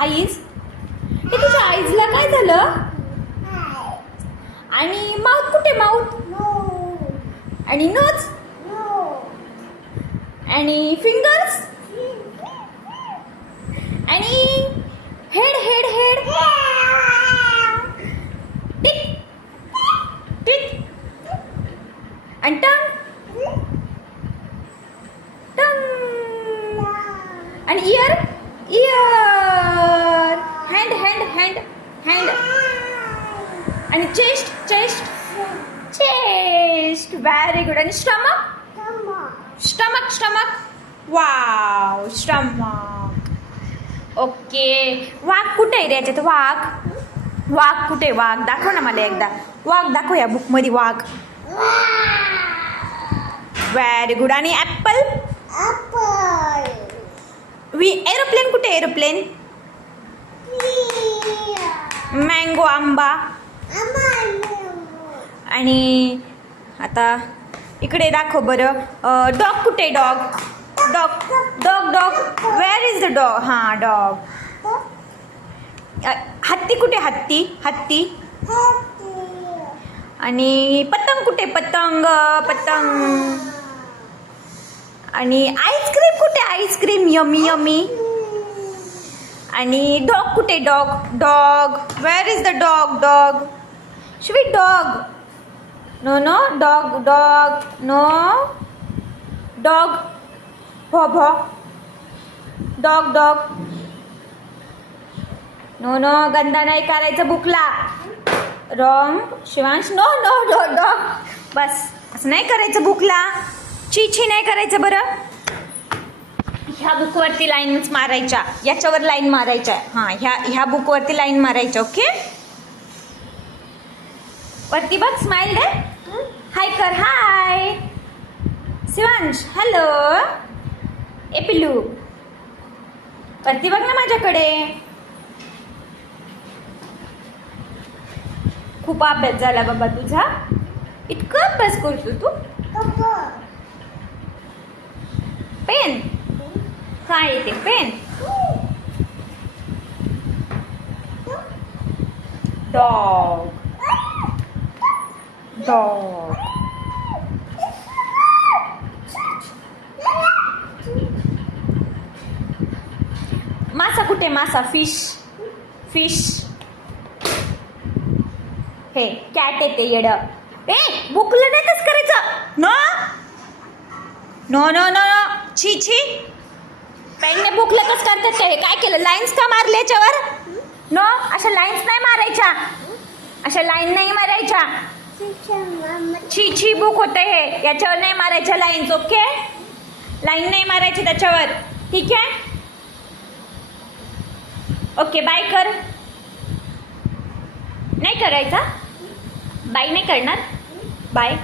Eyes. हे तुझ्या आईजला काय झालं? आणि माउथ कुठे? माउथ आणि नोज आणि फिंगर्स आणि head head head tick tick आणि टंग टंग आणि ear ear hand hand hand hand आणि chest chest chest. Very good. आणि stomach stomach stomach. Wow stomach. Okay. वाघ कुठे आहे रे याच्यात? वाघ कुठे? वाघ दाखव ना मला एकदा. वाघ दाखव या बुकमध्ये वाघ. Very good. आणि ॲपल एरोप्लेन कुठे? एरोप्लेन. मँगो आंबा. आणि आता इकडे दाखव बरं. डॉग कुठे? Dog dog dog dog. Where is the dog? हां डॉग. हत्ती कुठे? हत्ती हत्ती. आणि पतंग कुठे? पतंग पतंग. आणि आईस्क्रीम कुठे? Ice cream yummy yummy. आणि डॉग कुठे? Dog dog. Where is the dog? Dog. Sweet dog. No no dog dog. No dog. भो भो. Dog dog. नो नो गंदा नाही करायचं बुकला. Wrong Shivansh. No no no dog. बस असं नाही करायचं बुकला. ची छी नाही करायचं बरं. ह्या बुकवरती लाईन्स मारायच्या. याच्यावर लाईन मारायच्या. हां ह्या बुकवरती लाईन मारायच्या. ओके. वरती बघ. स्माइल दे. हाय कर. हाय शिवांश. हॅलो. ए पिल्लू वरती बघ ना माझ्याकडे. खूप अभ्यास झाला बाबा तुझा. इतकं अभ्यास करतो तू. पेन काय येते? पेन. Dog dog. मासा कुठे? मासा. Fish fish. हे कॅट येते येड. ए बुकलं नाही कसं करायचं? No no no no no. छी छी. पेनने बुकलं कसं करतात ते? काय केलं? लाईन्स का मारले याच्यावर? नो अशा लाईन्स नाही मारायच्या. अशा लाईन नाही मारायच्या. छी छी बुक होतं हे. याच्यावर नाही मारायच्या लाईन्स. ओके. लाईन नाही मारायची त्याच्यावर. ठीक आहे. ओके बाय कर. नाही करायचा. बाय नाही करणार. बाय.